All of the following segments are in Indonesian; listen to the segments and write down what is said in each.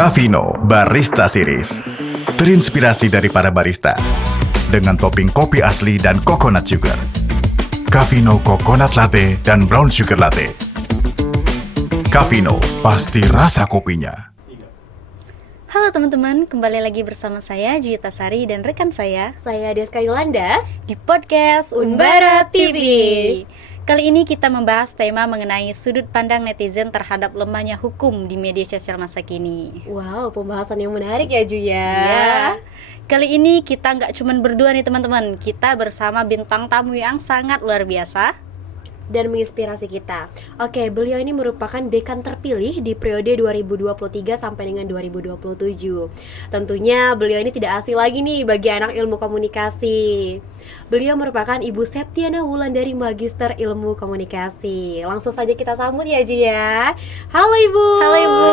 Cafino Barista Series. Terinspirasi dari para barista dengan topping kopi asli dan coconut sugar. Cafino Coconut Latte dan Brown Sugar Latte. Cafino, pasti rasa kopinya. Halo teman-teman, kembali lagi bersama saya Juwita Sari dan rekan saya Deska Yolanda di podcast Unbara TV. Kali ini kita membahas tema mengenai sudut pandang netizen terhadap lemahnya hukum di media sosial masa kini. Wow, pembahasan yang menarik ya Ju ya. Iya. Kali ini kita nggak cuma berdua nih teman-teman, kita bersama bintang tamu yang sangat luar biasa dan menginspirasi kita. Oke, beliau ini merupakan dekan terpilih di periode 2023 sampai dengan 2027. Tentunya beliau ini tidak asing lagi nih bagi anak ilmu komunikasi. Beliau merupakan Ibu Septiana Wulandari Magister Ilmu Komunikasi. Langsung saja kita sambut ya Ju ya. Halo Ibu. Halo Ibu.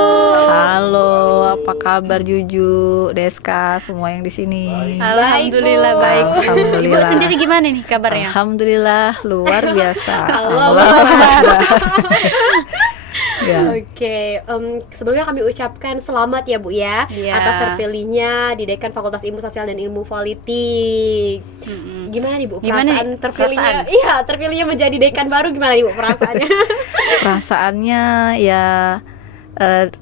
Halo, apa kabar Juju, Deska, semua yang di sini? Alhamdulillah baik. Alhamdulillah. Ibu sendiri gimana nih kabarnya? Alhamdulillah luar biasa. Ya. Oke, sebelumnya kami ucapkan selamat ya Bu ya, atas terpilihnya di Dekan Fakultas Ilmu Sosial dan Ilmu Politik. Gimana nih Bu perasaan terpilihnya? Iya, terpilihnya menjadi dekan baru, gimana nih Bu perasaannya? Perasaannya ya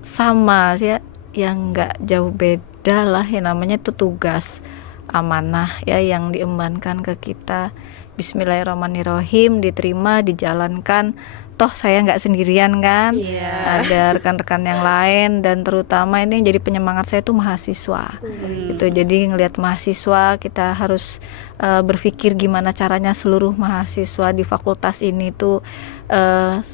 sama sih ya, nggak jauh beda lah, ya namanya itu tugas amanah ya yang diembankan ke kita. Bismillahirrahmanirrahim, diterima, dijalankan. Toh saya nggak sendirian kan, ada rekan-rekan yang lain, dan terutama ini yang jadi penyemangat saya itu mahasiswa. Gitu. Jadi ngelihat mahasiswa, kita harus berpikir gimana caranya seluruh mahasiswa di fakultas ini tuh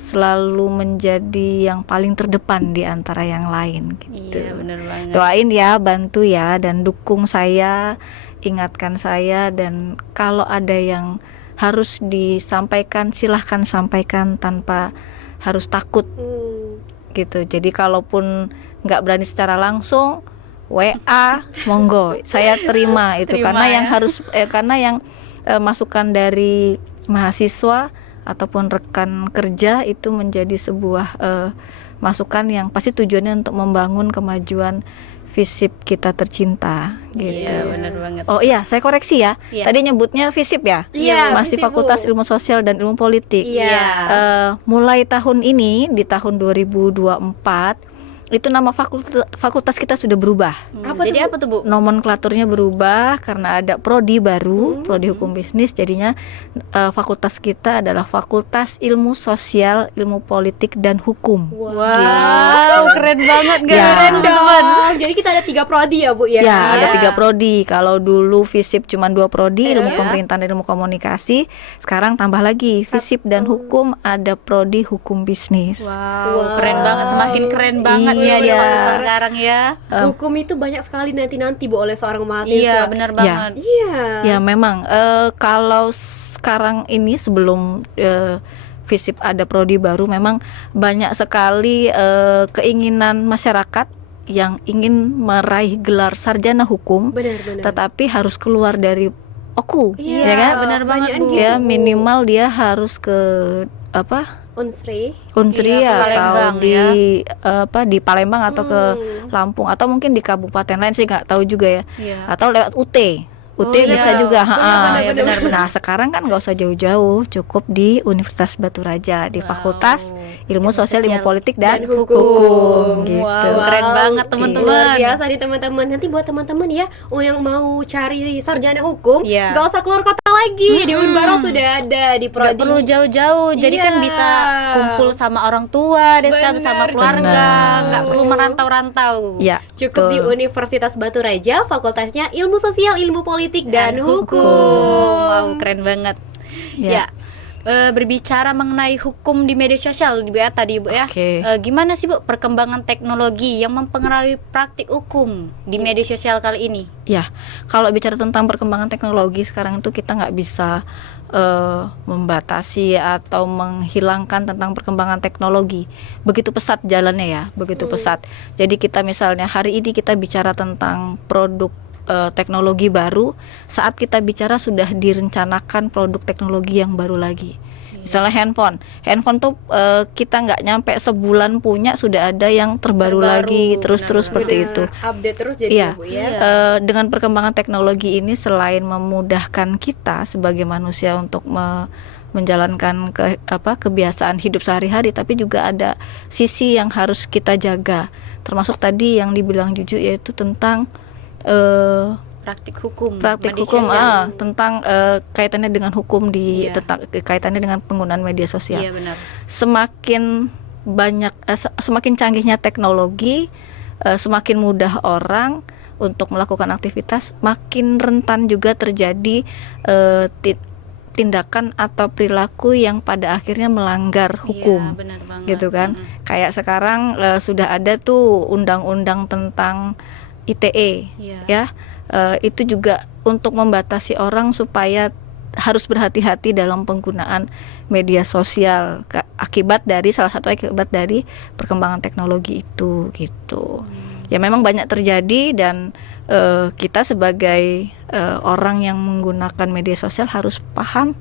selalu menjadi yang paling terdepan di antara yang lain. Gitu. Iya, benar banget. Doain ya, bantu ya, dan dukung saya, ingatkan saya, dan kalau ada yang harus disampaikan silahkan sampaikan tanpa harus takut gitu. Jadi kalaupun nggak berani secara langsung, WA monggo saya terima itu, karena yang harus karena yang masukan dari mahasiswa ataupun rekan kerja itu menjadi sebuah masukan yang pasti tujuannya untuk membangun kemajuan FISIP kita tercinta gitu. Iya, benar banget. Oh iya, saya koreksi ya. Tadi nyebutnya FISIP ya? Iya, masih FISIP, Fakultas Bu. Ilmu Sosial dan Ilmu Politik. Iya. Mulai tahun ini, di tahun 2024, itu nama fakultas kita sudah berubah. Jadi apa tuh Bu? Nomenklaturnya berubah karena ada prodi baru, prodi hukum bisnis. Jadinya fakultas kita adalah Fakultas Ilmu Sosial, Ilmu Politik dan Hukum. Wow, keren banget Ya. keren teman-teman. Jadi kita ada 3 prodi ya Bu ya? Ya, ada 3 prodi. Kalau dulu FISIP cuma 2 prodi, ilmu pemerintahan dan ilmu komunikasi. Sekarang tambah lagi FISIP dan hukum, ada prodi hukum bisnis. Wow, keren banget, semakin keren banget ya di Iya. fakultas sekarang ya. Hukum itu banyak sekali nanti Bu oleh seorang mahasiswa. Iya, benar banget. Iya. Ya memang kalau sekarang ini sebelum FISIP ada prodi baru, memang banyak sekali keinginan masyarakat yang ingin meraih gelar sarjana hukum, Benar. tetapi harus keluar dari OKU, Iya, ya kan? benar banget, banyak Bu. gitu, Ya Bu. minimal dia harus ke Unsri. Unsri Iya, ke atau Palembang, di di Palembang atau ke Lampung, atau mungkin di kabupaten lain, sih nggak tahu juga ya. Iya. Atau lewat UT bisa iya. juga. Benar. Nah sekarang kan nggak usah jauh-jauh, cukup di Universitas Batu Raja, di Fakultas Ilmu Sosial, Ilmu Politik dan Hukum gitu. Wow, keren banget teman-teman. Luar biasa nih teman-teman. Nanti buat teman-teman ya yang mau cari sarjana hukum, Iya. nggak usah keluar kota lagi. Di Unbara sudah ada di Nggak prodi. perlu jauh-jauh, jadi Iya. kan bisa kumpul sama orang tua, Benar. sama keluarga, nggak perlu merantau-rantau. Ya, Cukup di betul. Universitas Batu Raja, fakultasnya Ilmu Sosial, Ilmu Politik dan Hukum. Wow, keren banget. Ya. Ya. Berbicara mengenai hukum di media sosial Bu ya tadi Bu ya. Oke. Gimana sih Bu perkembangan teknologi yang mempengaruhi praktik hukum di media sosial kali ini? Ya, kalau bicara tentang perkembangan teknologi sekarang itu kita nggak bisa membatasi atau menghilangkan tentang perkembangan teknologi. Begitu pesat jalannya ya, begitu pesat. Jadi kita misalnya hari ini kita bicara tentang produk teknologi baru, saat kita bicara sudah direncanakan produk teknologi yang baru lagi. Misalnya handphone tuh kita nggak nyampe sebulan punya sudah ada yang terbaru lagi, terus seperti itu. Update terus jadi Iya. Bu ya. Dengan perkembangan teknologi ini selain memudahkan kita sebagai manusia untuk menjalankan kebiasaan hidup sehari-hari, tapi juga ada sisi yang harus kita jaga. Termasuk tadi yang dibilang Juju, yaitu tentang Praktik hukum. praktik media hukum, sosial. tentang kaitannya dengan hukum Iya. tentang kaitannya dengan penggunaan media sosial. Iya benar. Semakin banyak semakin canggihnya teknologi, semakin mudah orang untuk melakukan aktivitas, makin rentan juga terjadi tindakan atau perilaku yang pada akhirnya melanggar hukum. Iya, benar banget. Gitu kan. Kayak sekarang sudah ada tuh undang-undang tentang ITE, Iya. ya. Itu juga untuk membatasi orang supaya harus berhati-hati dalam penggunaan media sosial akibat dari perkembangan teknologi itu, gitu. Ya memang banyak terjadi, dan kita sebagai orang yang menggunakan media sosial harus paham,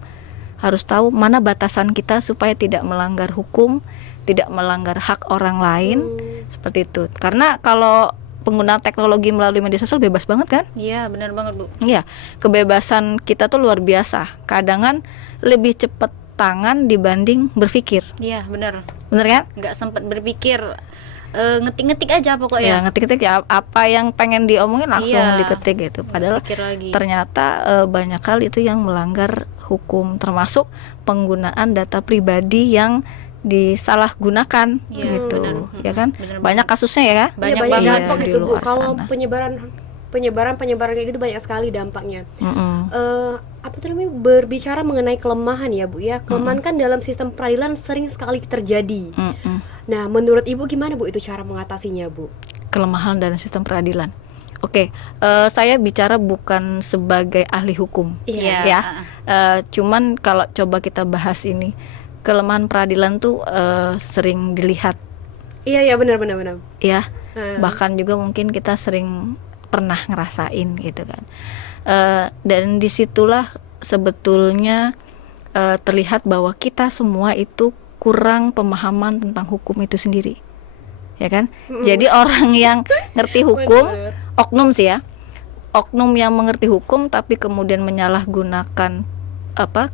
harus tahu mana batasan kita supaya tidak melanggar hukum, tidak melanggar hak orang lain, seperti itu. Karena kalau penggunaan teknologi melalui media sosial bebas banget kan? Iya, benar banget, Bu. Iya, kebebasan kita tuh luar biasa. Kadang lebih cepat tangan dibanding berpikir. Iya, benar. Bener kan? Nggak sempat berpikir, ngetik-ngetik aja Ya, pokoknya. ngetik-ngetik ya, apa yang pengen diomongin langsung Iya. diketik gitu. Padahal Pikir lagi. ternyata banyak hal itu yang melanggar hukum, termasuk penggunaan data pribadi yang disalahgunakan, Iya, gitu, benar. ya kan? Benar Banyak kasusnya ya kan? Banyak Iya, banyak banget. dampak Iya, di itu Bu. luar Kalau sana. penyebaran kayak gitu banyak sekali dampaknya. Mm-mm. Apa tuh namanya, berbicara mengenai kelemahan ya Bu ya. Kelemahan kan dalam sistem peradilan sering sekali terjadi. Mm-mm. Nah, menurut Ibu gimana Bu itu cara mengatasinya Bu? Kelemahan dalam sistem peradilan. Oke, saya bicara bukan sebagai ahli hukum, Iya. ya. Cuman kalau coba kita bahas ini, kelemahan peradilan tuh sering dilihat, Iya benar. ya. Bahkan juga mungkin kita sering pernah ngerasain gitu kan. Dan disitulah sebetulnya terlihat bahwa kita semua itu kurang pemahaman tentang hukum itu sendiri, ya kan? Jadi orang yang ngerti hukum, oknum sih ya, oknum yang mengerti hukum tapi kemudian menyalahgunakan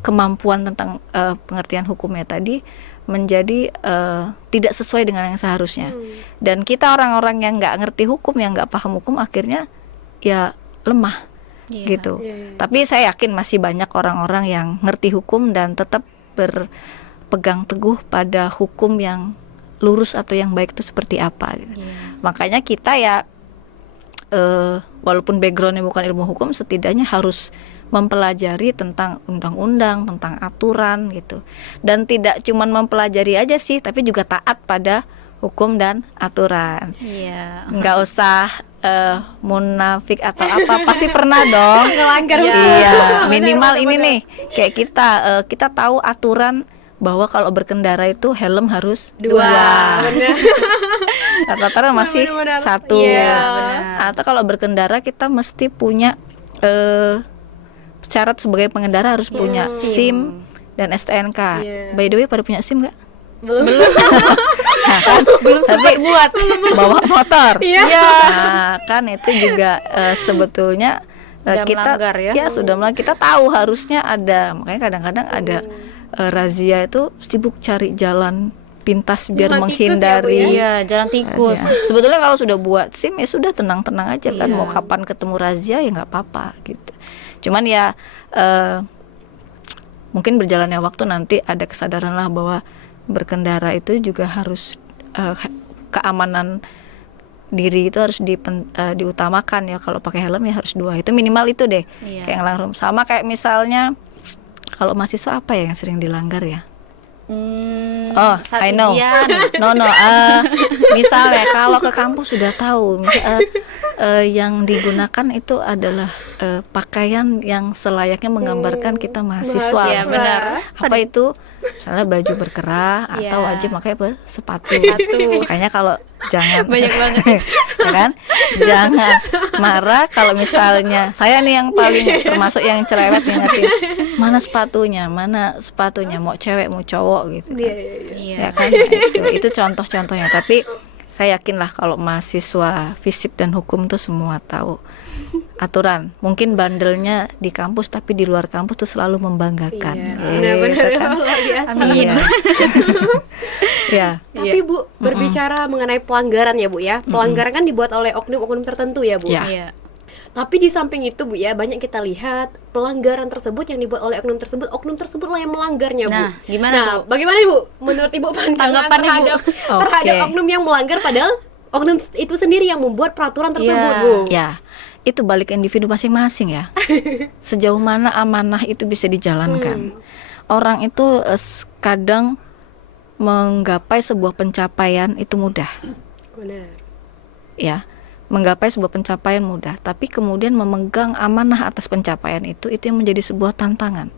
kemampuan tentang pengertian hukumnya tadi menjadi tidak sesuai dengan yang seharusnya. Dan kita orang-orang yang nggak ngerti hukum, yang nggak paham hukum, akhirnya ya lemah, Iya. gitu. Iya. Tapi saya yakin masih banyak orang-orang yang ngerti hukum dan tetap berpegang teguh pada hukum yang lurus atau yang baik itu seperti apa gitu. Iya. Makanya kita ya walaupun backgroundnya bukan ilmu hukum, setidaknya harus mempelajari tentang undang-undang, tentang aturan gitu. Dan tidak cuma mempelajari aja sih, tapi juga taat pada hukum dan aturan. Iya. Nggak usah munafik atau apa, pasti pernah dong. Ngelanggar Iya. hukum. Iya, Benar, minimal benar, ini benar. nih, kayak kita tahu aturan bahwa kalau berkendara itu helm harus dua. Benar. Rata-rata masih Benar. satu. Iya. Atau kalau berkendara kita mesti punya syarat sebagai pengendara harus punya SIM dan STNK. Iya. By the way, pada punya SIM nggak? Belum. Nah, kan? Belum sempat buat. Bawa motor. Iya. Nah, kan itu juga sebetulnya Sudah kita melanggar ya. sudah melanggar. Kita tahu harusnya ada, makanya kadang-kadang ada razia itu sibuk cari jalan pintas biar Jalan tikus ya, Bu, menghindari. ya? Iya, jalan tikus. razia. Sebetulnya kalau sudah buat SIM ya sudah tenang-tenang aja kan, Iya. mau kapan ketemu razia ya nggak apa-apa gitu. Cuman ya mungkin berjalannya waktu nanti ada kesadaran lah bahwa berkendara itu juga harus keamanan diri itu harus diutamakan ya. Kalau pakai helm ya harus dua, itu minimal itu deh. Iya. Kayak ngelanggar. Sama kayak misalnya kalau mahasiswa apa ya yang sering dilanggar ya? Oh, saat I know. ujian. No, misalnya kalau ke kampus sudah tahu, yang digunakan itu adalah pakaian yang selayaknya menggambarkan kita mahasiswa. Iya, benar. Apa itu? Misalnya baju berkerah atau Iya. wajib pakai sepatu. Sepatu. Makanya kalau jangan Banyak banget. ya kan? Jangan marah kalau misalnya saya nih yang paling termasuk yang cerewet yang ngerti. mana sepatunya, mau cewek mau cowok gitu kan. Iya. Ya kan, nah, itu contoh-contohnya. Tapi saya yakin lah kalau mahasiswa FISIP dan hukum tuh semua tahu aturan. Mungkin bandelnya di kampus, tapi di luar kampus tuh selalu membanggakan. Benar-benar Gitu kan. luar biasa. Iya. Ya. Tapi Bu, berbicara mengenai pelanggaran ya Bu ya. Pelanggaran kan dibuat oleh oknum-oknum tertentu ya Bu. Ya. Iya. Tapi di samping itu Bu ya, banyak kita lihat pelanggaran tersebut yang dibuat oleh oknum tersebutlah yang melanggarnya Bu. Nah, gimana Nah, tuh? bagaimana Bu menurut Ibu pandangan Tanggapannya, Bu? terhadap Oke. oknum yang melanggar padahal oknum itu sendiri yang membuat peraturan tersebut Iya. Bu. Ya, itu balik ke individu masing-masing ya. Sejauh mana amanah itu bisa dijalankan. Orang itu kadang menggapai sebuah pencapaian itu mudah. Benar. Ya, menggapai sebuah pencapaian mudah, tapi kemudian memegang amanah atas pencapaian itu yang menjadi sebuah tantangan.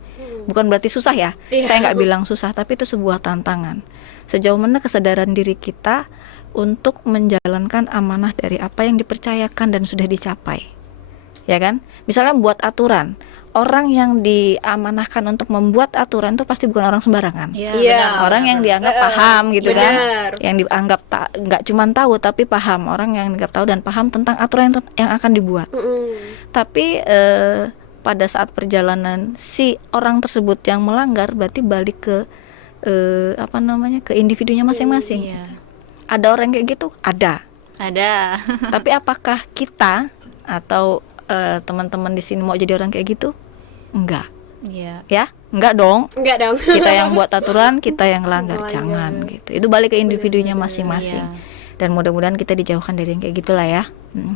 Bukan berarti susah ya, Iya. saya nggak bilang susah, tapi itu sebuah tantangan. Sejauh mana kesadaran diri kita untuk menjalankan amanah dari apa yang dipercayakan dan sudah dicapai, ya kan? Misalnya buat aturan, orang yang diamanahkan untuk membuat aturan itu pasti bukan orang sembarangan. Iya, Iya. benar. Orang yang dianggap paham gitu kan, benar. yang dianggap nggak cuma tahu tapi paham, orang yang dianggap tahu dan paham tentang aturan yang akan dibuat. Tapi pada saat perjalanan si orang tersebut yang melanggar berarti balik ke ke individunya masing-masing. Iya. Ada orang kayak gitu, ada. Ada. Tapi apakah kita atau teman-teman di sini mau jadi orang kayak gitu? Enggak, Iya. ya, enggak dong. Enggak dong. Kita yang buat aturan, kita yang langgar, Melanggar. jangan gitu. Itu balik ke individunya masing-masing. Iya. Dan mudah-mudahan kita dijauhkan dari yang kayak gitulah ya.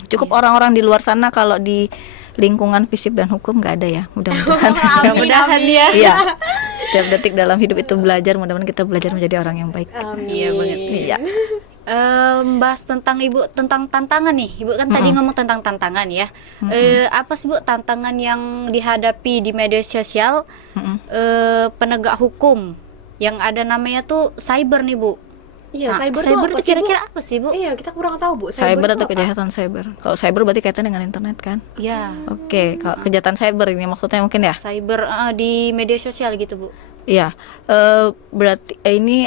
Cukup orang-orang di luar sana kalau di lingkungan FISIP dan hukum nggak ada ya. Mudah-mudahan. Mudah-mudahan ya. Iya. Setiap detik dalam hidup itu belajar. Mudah-mudahan kita belajar menjadi orang yang baik. Amin. Iya banget. Iya. Bahas tentang Ibu tentang tantangan nih. Ibu kan tadi ngomong tentang tantangan ya. Apa sih Bu tantangan yang dihadapi di media sosial penegak hukum yang ada namanya tuh cyber nih Bu? Iya, Nah, cyber cyber tuh apa itu sih, Bu? kira-kira apa sih Bu? Iya, kita kurang tahu Bu. Cyber itu atau apa? kejahatan cyber. Kalau cyber berarti kaitan dengan internet kan? Iya. Oke, kalau kejahatan cyber ini maksudnya mungkin ya? Cyber di media sosial gitu Bu. Iya, berarti ini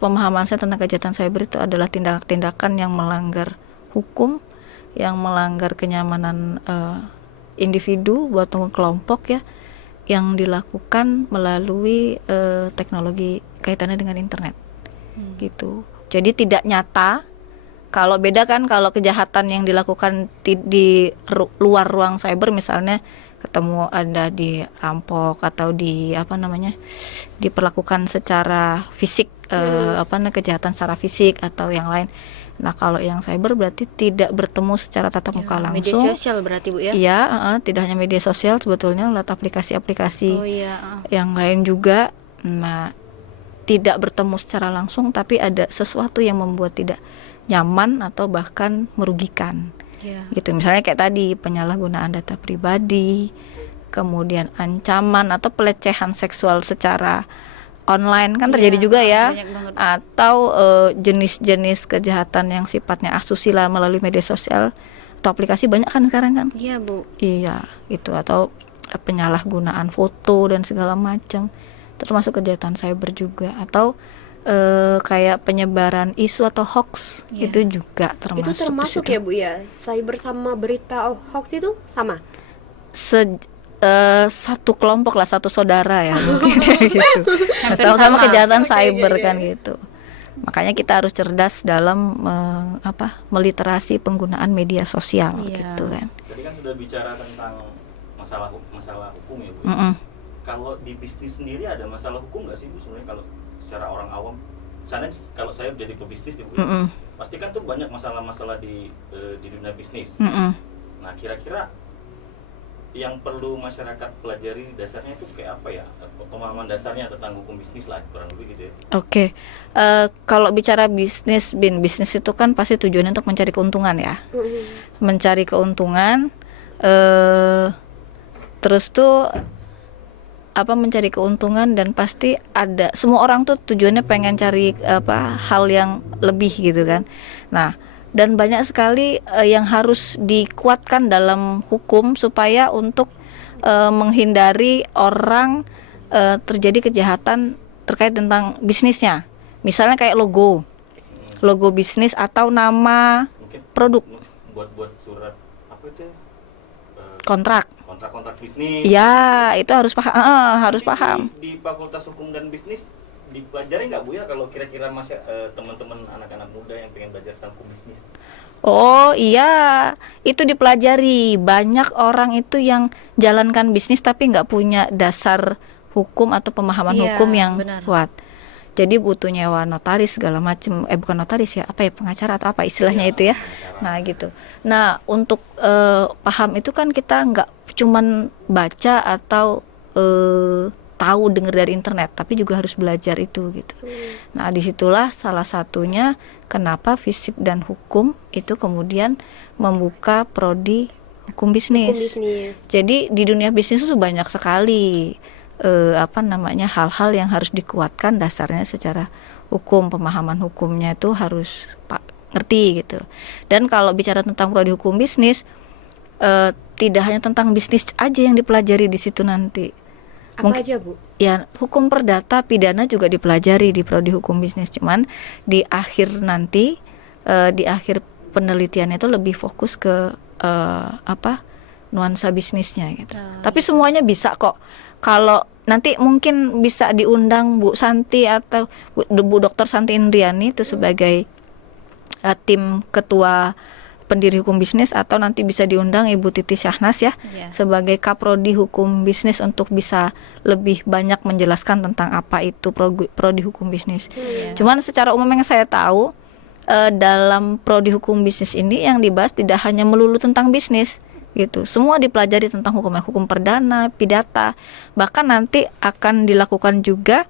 pemahaman saya tentang kejahatan cyber itu adalah tindakan-tindakan yang melanggar hukum, yang melanggar kenyamanan individu atau kelompok ya, yang dilakukan melalui teknologi kaitannya dengan internet, gitu. Jadi tidak nyata. Kalau beda kan kalau kejahatan yang dilakukan di luar ruang cyber misalnya ketemu ada dirampok atau diperlakukan secara fisik kejahatan secara fisik atau yang lain. Nah, kalau yang cyber berarti tidak bertemu secara tatap muka Media langsung. sosial berarti Bu ya? Iya, tidak hanya media sosial sebetulnya lewat aplikasi-aplikasi Oh iya. yang lain juga. Nah, tidak bertemu secara langsung tapi ada sesuatu yang membuat tidak nyaman atau bahkan merugikan. Iya. Gitu, misalnya kayak tadi penyalahgunaan data pribadi, kemudian ancaman atau pelecehan seksual secara online kan terjadi Iya, juga ya, banyak banget. atau jenis-jenis kejahatan yang sifatnya asusila melalui media sosial atau aplikasi banyak kan sekarang kan. Iya Bu. Iya, itu atau penyalahgunaan foto dan segala macam, termasuk kejahatan cyber juga, atau kayak penyebaran isu atau hoax, Iya. itu juga termasuk. Itu termasuk di situ. ya Bu ya. Cyber sama berita hoax itu sama. Satu kelompok lah, satu saudara ya mungkin kayak gitu. Nah, Hampir sama-sama sama. kejahatan Oke, cyber oke, kan oke. gitu. Makanya kita harus cerdas dalam meliterasi penggunaan media sosial Iya. gitu kan. Tadi kan sudah bicara tentang masalah hukum ya Bu. Mm-mm. Kalau di bisnis sendiri ada masalah hukum nggak sih Bu sebenarnya kalau secara orang awam? Misalnya kalau saya jadi pebisnis nih Bu, Mm-mm. pasti kan tuh banyak masalah-masalah di dunia bisnis. Mm-mm. Nah kira-kira yang perlu masyarakat pelajari dasarnya itu kayak apa ya? Pemahaman dasarnya tentang hukum bisnis lah kurang lebih gitu ya. Oke, kalau bicara bisnis itu kan pasti tujuannya untuk mencari keuntungan ya, mencari keuntungan, terus tuh mencari keuntungan dan pasti ada semua orang tuh tujuannya pengen cari hal yang lebih gitu kan. Nah, dan banyak sekali yang harus dikuatkan dalam hukum supaya untuk menghindari orang terjadi kejahatan terkait tentang bisnisnya. Misalnya kayak logo bisnis atau nama Mungkin produk, buat surat apa itu ya? kontrak. Kontrak bisnis. Ya, itu harus paham. Harus Mungkin paham. Di Fakultas Hukum dan Bisnis dipelajari nggak Bu ya kalau kira-kira teman-teman anak-anak muda yang pengen belajar tentang hukum bisnis? Oh iya, itu dipelajari. Banyak orang itu yang jalankan bisnis tapi nggak punya dasar hukum atau pemahaman Iya, hukum yang benar. kuat. Jadi butuh nyewa notaris segala macam. Bukan notaris ya, apa ya, pengacara atau apa istilahnya Iya, itu ya. pengacara. Nah gitu. Nah untuk paham itu kan kita nggak cuman baca atau tahu dengar dari internet, tapi juga harus belajar itu gitu. Nah disitulah salah satunya kenapa FISIP dan hukum itu kemudian membuka prodi hukum bisnis. Hukum bisnis. Jadi di dunia bisnis itu banyak sekali hal-hal yang harus dikuatkan dasarnya secara hukum, pemahaman hukumnya itu harus ngerti gitu. Dan kalau bicara tentang prodi hukum bisnis, tidak hanya tentang bisnis aja yang dipelajari di situ nanti. Apa aja Bu? Ya, hukum perdata pidana juga dipelajari di prodi hukum bisnis. Cuman di akhir nanti, di akhir penelitiannya itu lebih fokus ke nuansa bisnisnya gitu. Tapi semuanya bisa kok. Kalau nanti mungkin bisa diundang Bu Santi atau Bu Dr. Santi Indriani itu sebagai tim ketua pendiri hukum bisnis, atau nanti bisa diundang Ibu Titi Syahnas ya Iya. sebagai kaprodi hukum bisnis untuk bisa lebih banyak menjelaskan tentang apa itu prodi hukum bisnis. Cuman secara umum yang saya tahu dalam prodi hukum bisnis ini yang dibahas tidak hanya melulu tentang bisnis gitu. Semua dipelajari tentang hukum perdana, pidata. Bahkan nanti akan dilakukan juga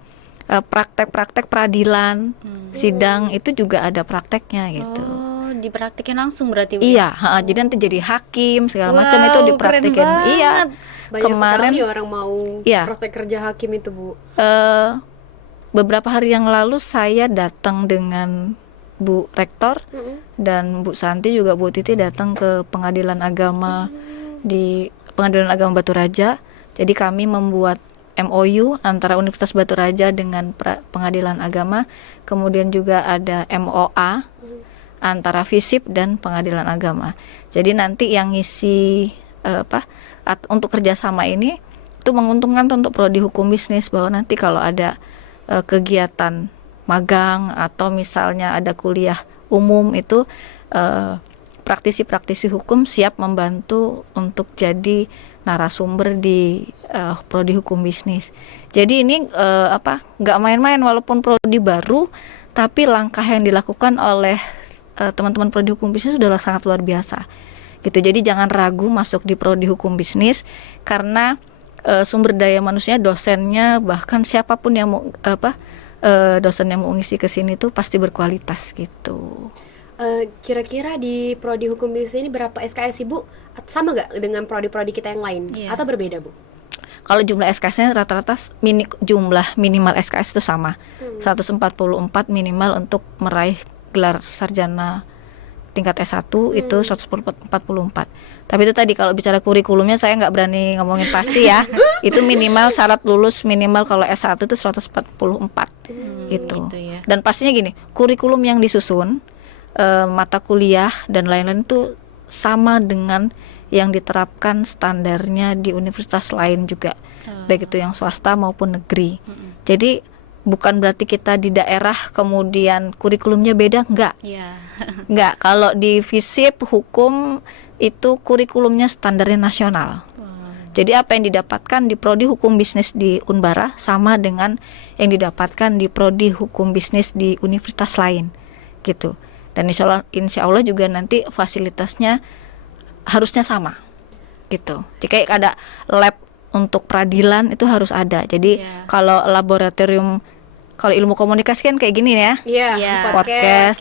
praktek-praktek peradilan, sidang itu juga ada prakteknya gitu. Oh, dipraktikin langsung berarti Bu? Iya, jadi nanti jadi hakim segala macam itu Wow, dipraktikin. keren banget. Iya. Banyak Kemarin sekali orang mau Iya. praktek kerja hakim itu Bu. Beberapa hari yang lalu saya datang dengan Bu Rektor dan Bu Santi, juga Bu Titi datang ke Pengadilan Agama di Pengadilan Agama Batu Raja. Jadi kami membuat MOU antara Universitas Batu Raja dengan Pengadilan Agama. Kemudian juga ada MOA antara FISIP dan Pengadilan Agama. Jadi nanti yang ngisi untuk kerjasama ini itu menguntungkan untuk prodi hukum bisnis, bahwa nanti kalau ada kegiatan magang atau misalnya ada kuliah umum itu praktisi-praktisi hukum siap membantu untuk jadi narasumber di prodi hukum bisnis. Jadi ini nggak main-main, walaupun prodi baru, tapi langkah yang dilakukan oleh teman-teman prodi hukum bisnis sudah sangat luar biasa. Gitu. Jadi jangan ragu masuk di prodi hukum bisnis, karena sumber daya manusia, dosennya, bahkan siapapun yang mau dosen yang mau ngisi ke sini tuh pasti berkualitas gitu. Kira-kira di prodi hukum bisnis ini berapa SKS Ibu? Sama gak dengan prodi-prodi kita yang lain? Iya. Atau berbeda Bu? Kalau jumlah SKS-nya rata-rata jumlah minimal SKS itu sama. 144 minimal untuk meraih gelar sarjana tingkat S1 itu 144. Tapi itu tadi kalau bicara kurikulumnya saya nggak berani ngomongin pasti ya. Itu minimal syarat lulus minimal kalau S1 itu 144 gitu. Gitu ya. Dan pastinya gini, kurikulum yang disusun, mata kuliah dan lain-lain itu sama dengan yang diterapkan standarnya di universitas lain juga, baik itu yang swasta maupun negeri. Jadi bukan berarti kita di daerah kemudian kurikulumnya beda, enggak. Iya. Enggak, kalau di FISIP hukum itu kurikulumnya standarnya nasional. Jadi apa yang didapatkan di prodi hukum bisnis di Unbara sama dengan yang didapatkan di prodi hukum bisnis di universitas lain gitu. Dan insya Allah juga nanti fasilitasnya harusnya sama gitu. Jika ada lab untuk peradilan itu harus ada. Jadi kalau laboratorium, kalau ilmu komunikasi kan kayak gini ya. Iya, Podcast,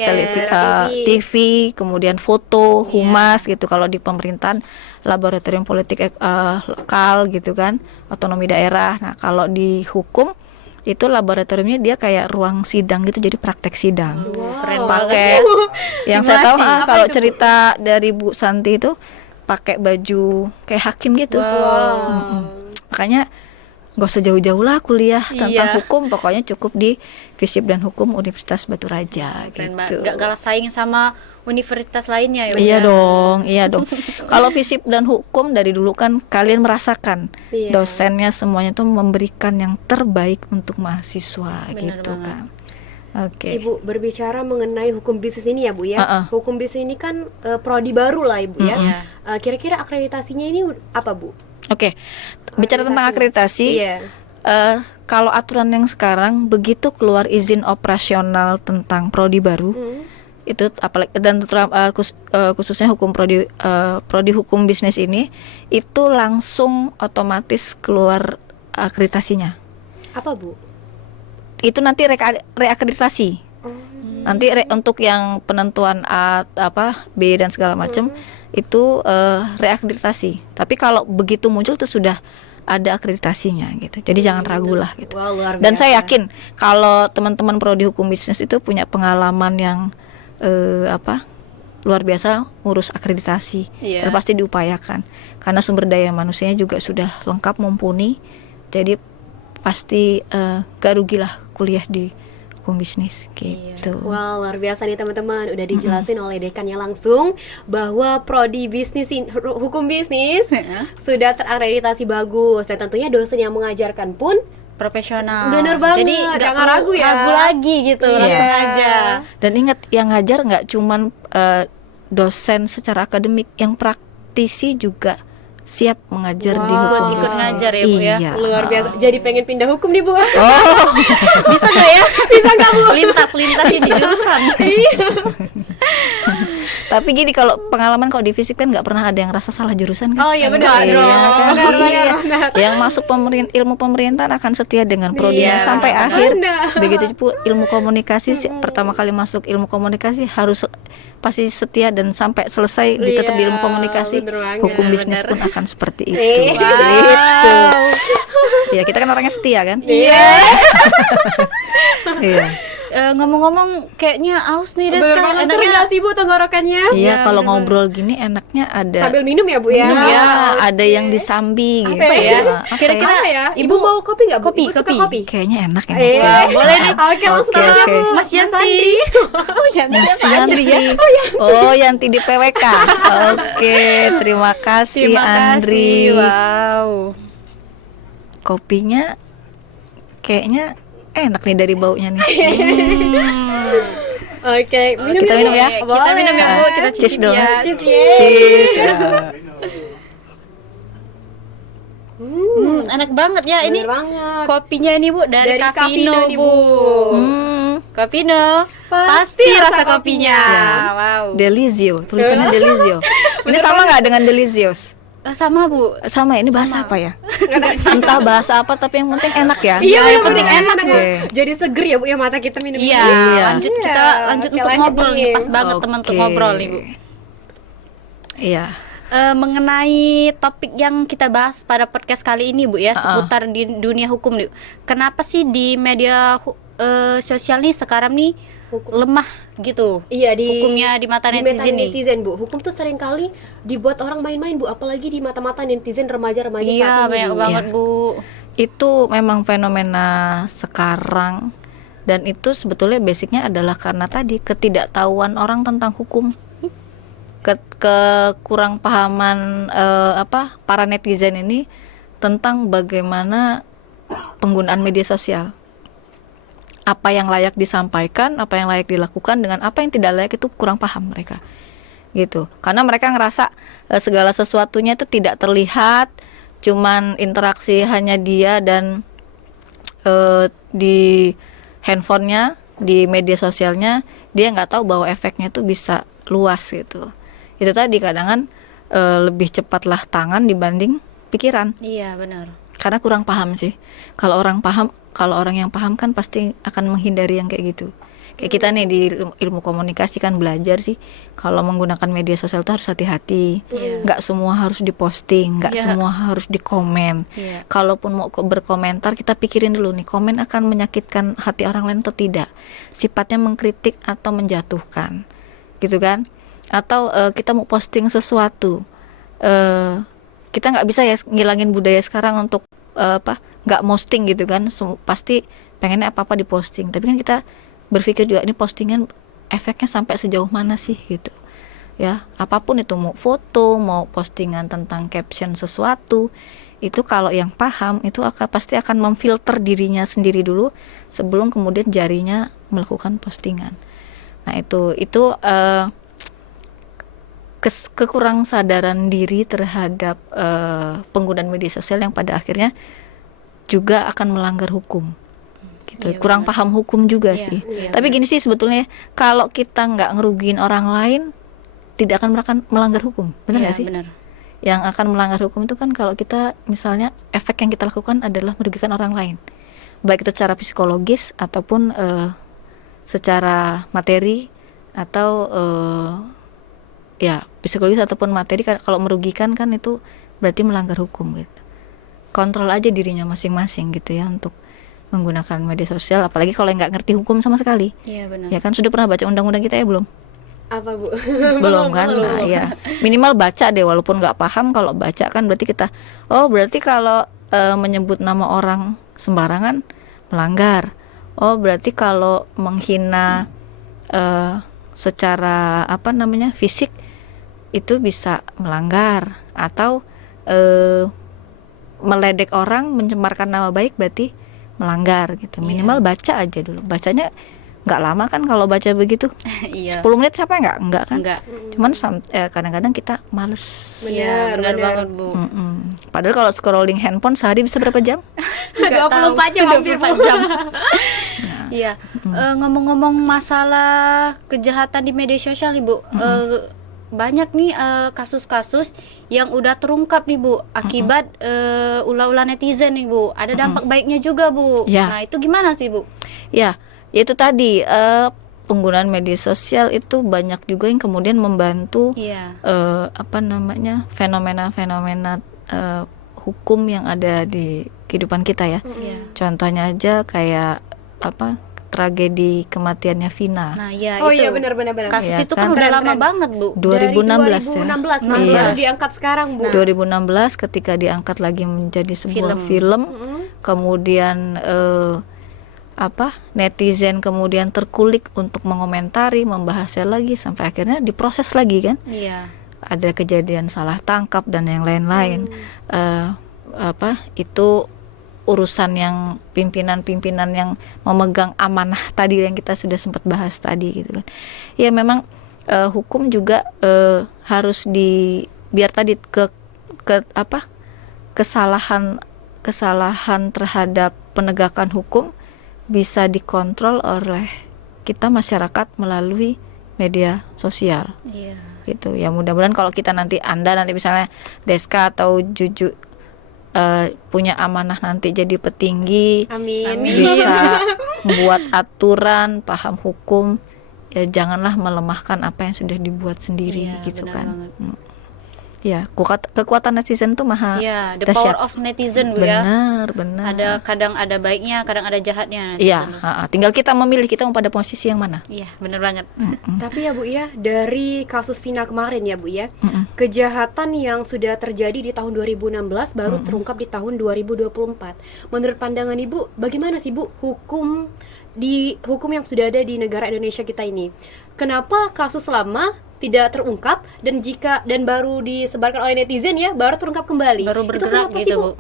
TV, kemudian foto, humas gitu. Kalau di pemerintahan laboratorium politik lokal gitu kan, otonomi daerah. Nah, kalau di hukum itu laboratoriumnya dia kayak ruang sidang gitu, jadi praktek sidang. Keren Pakai banget. yang saya tahu Simulasi. Apa kalau itu, Bu? cerita dari Bu Santi itu pakai baju kayak hakim gitu. Wow. Makanya gak usah jauh-jauh lah kuliah tentang Iya. hukum, pokoknya cukup di FISIP dan Hukum Universitas Batu Raja Keren gitu. banget. Gak kalah saing sama universitas lainnya ya. Bu, Iya ya? dong, iya dong. Kalau FISIP dan hukum dari dulu kan kalian merasakan Iya. dosennya semuanya tuh memberikan yang terbaik untuk mahasiswa Bener gitu banget. kan. Oke. Ibu berbicara mengenai hukum bisnis ini ya Bu ya. Hukum bisnis ini kan prodi baru lah Ibu ya. Iya. Kira-kira akreditasinya ini apa Bu? Oke. Bicara tentang akreditasi, Iya. kalau aturan yang sekarang begitu keluar izin operasional tentang prodi baru, itu apalagi dan khususnya hukum prodi hukum bisnis ini itu langsung otomatis keluar akreditasinya. Apa Bu? Itu nanti reakreditasi. Nanti untuk yang penentuan A, B dan segala macam itu reakreditasi. Tapi kalau begitu muncul itu sudah ada akreditasinya gitu. Jadi jangan ragu lah gitu. Wah, luar Dan biasa. saya yakin kalau teman-teman prodi hukum bisnis itu punya pengalaman yang luar biasa ngurus akreditasi. Iya. Dan pasti diupayakan karena sumber daya manusianya juga sudah lengkap mumpuni. Jadi pasti gak rugilah kuliah di hukum bisnis gitu. Wah, luar biasa nih teman-teman. Udah dijelasin oleh dekannya langsung bahwa prodi bisnis hukum bisnis sudah terakreditasi bagus, dan tentunya dosen yang mengajarkan pun Profesional. Bener banget, Jadi nggak jangan perlu ragu ya. ragu lagi gitu, Iya. langsung aja. Dan ingat, yang ngajar nggak cuman dosen secara akademik, yang praktisi juga siap mengajar di hukum Ikut bisnis. ngajar ya, Bu, ya? Iya. luar biasa. Jadi pengen pindah hukum nih Bu. Bisa nggak ya? Bisa nggak Bu? Lintas ini jurusan. Tapi gini, kalau pengalaman kalau di fisik kan nggak pernah ada yang rasa salah jurusan kan? Oh iya benar Iya, dong. kan? Benar, Iya. benar. Yang masuk ilmu pemerintahan akan setia dengan prodinya Iya, sampai akhir. benar. Begitu pun ilmu komunikasi, pertama kali masuk ilmu komunikasi harus pasti setia dan sampai selesai tetap di ilmu Iya, komunikasi. bener banget, Hukum bisnis bener. pun akan seperti itu. Wow. Gitu. Ya, kita kan orangnya setia kan? Iya. Iya. Ngomong-ngomong kayaknya aus nih Des, Bener kan banget. Seru nggak sih Bu tenggorokannya? Iya, kalau ngobrol gini enaknya ada Sambil minum ya Bu ya. Iya, ada yang disambi gitu. Apa ya? Apa Kira-kira Apa ya? Ibu Ibu mau kopi nggak Bu? kopi, Ibu suka kopi. kopi? Kayaknya enak ya. Wah, boleh nih. Oke, langsung Oke, aja oke. Bu. Mas Yanti. Oh, Yanti. Mas Apa Yanti. Andri ya? Oh, Yanti di PWK. Oke, terima kasih Andri. Wow. Kopinya kayaknya enak nih dari baunya nih. Oke, minum Kita ya, minum Bu? ya. Boleh. Kita minum ya Bu, kita Cheers cicip dong. ya. Cheers. Cheers. Enak banget ya ini. Bener banget. Kopinya ini Bu dari Cafino nih, Bu. Cafino. Pasti rasa kopinya. Wow. Delizio, tulisannya Delizio. Ini sama nggak dengan Delicious? Sama Bu. Sama, ini bahasa apa ya? Entah bahasa apa, tapi yang penting enak ya. Iya, yang penting enak Bu. Oke. Jadi seger ya Bu ya mata kita minum. Iya, Iya. lanjut kita lanjut Oke, untuk lanjut ngobrol nih. nih. Pas banget teman untuk Oke. ngobrol nih Bu. Iya. Mengenai topik yang kita bahas pada podcast kali ini Bu ya, seputar di dunia hukum nih. Kenapa sih di media sosial nih sekarang nih lemah gitu? Iya, di Hukumnya di mata mata netizen nih. netizen Bu. Hukum tuh sering kali dibuat orang main-main Bu, apalagi di mata-mata netizen remaja-remaja Iya, saat ini banyak Bu. banget Bu. Itu memang fenomena sekarang, dan itu sebetulnya basicnya adalah karena tadi ketidaktahuan orang tentang hukum, kekurang pahaman para netizen ini tentang bagaimana penggunaan media sosial, apa yang layak disampaikan, apa yang layak dilakukan, dengan apa yang tidak layak itu kurang paham mereka gitu, karena mereka ngerasa segala sesuatunya itu tidak terlihat, cuman interaksi hanya dia dan di handphonenya, di media sosialnya, dia nggak tahu bahwa efeknya itu bisa luas gitu. Itu tadi kadang kan lebih cepatlah tangan dibanding pikiran, Iya, benar. karena kurang paham sih. Kalau orang yang paham kan pasti akan menghindari yang kayak gitu. Kayak kita nih di ilmu komunikasi kan belajar sih, kalau menggunakan media sosial itu harus hati-hati. Nggak semua harus diposting, nggak Iya. semua harus dikomen. Iya. Kalaupun mau berkomentar, kita pikirin dulu nih, komen akan menyakitkan hati orang lain atau tidak, sifatnya mengkritik atau menjatuhkan gitu kan. Atau kita mau posting sesuatu, kita nggak bisa ya ngilangin budaya sekarang untuk nggak posting gitu kan. Pasti pengennya apa-apa diposting, tapi kan kita berpikir juga ini postingan efeknya sampai sejauh mana sih gitu ya. Apapun itu, mau foto, mau postingan tentang caption sesuatu, itu kalau yang paham itu pasti akan memfilter dirinya sendiri dulu sebelum kemudian jarinya melakukan postingan. Nah itu kekurang sadaran diri terhadap penggunaan media sosial yang pada akhirnya juga akan melanggar hukum gitu. Iya, Kurang benar. paham hukum juga Iya, sih. iya, Tapi gini sih sebetulnya, kalau kita nggak ngerugiin orang lain, tidak akan melanggar hukum, benar Iya, nggak sih? benar. Yang akan melanggar hukum itu kan kalau kita misalnya efek yang kita lakukan adalah merugikan orang lain, baik itu secara psikologis ataupun secara materi atau ya psikologis ataupun materi. Kalau merugikan kan itu berarti melanggar hukum gitu. Kontrol aja dirinya masing-masing gitu ya untuk menggunakan media sosial, apalagi kalau yang nggak ngerti hukum sama sekali. Iya, benar. Ya kan, sudah pernah baca undang-undang kita ya belum? Apa Bu? Belum kan? Nah, ya minimal baca deh, walaupun nggak paham. Kalau baca kan berarti kita, berarti kalau menyebut nama orang sembarangan melanggar. Berarti kalau menghina secara fisik itu bisa melanggar, atau meledek orang, mencemarkan nama baik berarti melanggar gitu. Minimal baca aja dulu. Bacanya nggak lama kan kalau baca begitu. Iya. 10 menit siapa enggak kan? Enggak. Cuman kadang-kadang kita males. Iya, benar banget, Bu. Padahal kalau scrolling handphone sehari bisa berapa jam? 24 jam hampir 24 jam. Iya. Ngomong-ngomong masalah kejahatan di media sosial, Ibu. Banyak nih kasus-kasus yang udah terungkap nih, Bu, akibat ulah-ulah netizen nih, Bu. Ada dampak baiknya juga, Bu. Ya. Nah, itu gimana sih, Bu? Ya, itu tadi penggunaan media sosial itu banyak juga yang kemudian membantu Iya. fenomena-fenomena hukum yang ada di kehidupan kita ya. Iya. Contohnya aja kayak tragedi kematiannya Vina. Nah, iya Oh itu. iya benar. Kasus Iya, itu kan? kan udah Keren, lama keren. banget, Bu. 2016 Dari ya. 2016 Nah, baru iya. diangkat sekarang Bu. 2016 ketika diangkat lagi menjadi sebuah film, kemudian netizen kemudian terkulik untuk mengomentari, membahasnya lagi, sampai akhirnya diproses lagi kan. Iya. Ada kejadian salah tangkap dan yang lain-lain. Itu urusan yang pimpinan-pimpinan yang memegang amanah tadi yang kita sudah sempat bahas tadi gitu kan. Ya memang hukum juga harus biar tadi kesalahan terhadap penegakan hukum bisa dikontrol oleh kita masyarakat melalui media sosial. Iya. Gitu ya, mudah-mudahan kalau Anda nanti misalnya Deska atau Juju punya amanah nanti jadi petinggi, Amin. bisa membuat aturan, paham hukum, ya janganlah melemahkan apa yang sudah dibuat sendiri Iya, gitu benar kan. banget. Ya, kekuatan netizen tuh maha Iya, the dahsyat. power of netizen, Bu, ya. Benar. Kadang ada baiknya, kadang ada jahatnya. Iya, netizen. tinggal kita memilih kita mau pada posisi yang mana. Iya, benar banget. Tapi ya Bu ya, dari kasus Vina kemarin ya Bu ya, kejahatan yang sudah terjadi di tahun 2016 baru terungkap di tahun 2024. Menurut pandangan Ibu, bagaimana sih Bu hukum yang sudah ada di negara Indonesia kita ini? Kenapa kasus lama tidak terungkap dan baru disebarkan oleh netizen ya baru terungkap kembali? Baru Itu bergerak kenapa sih, gitu, Bu.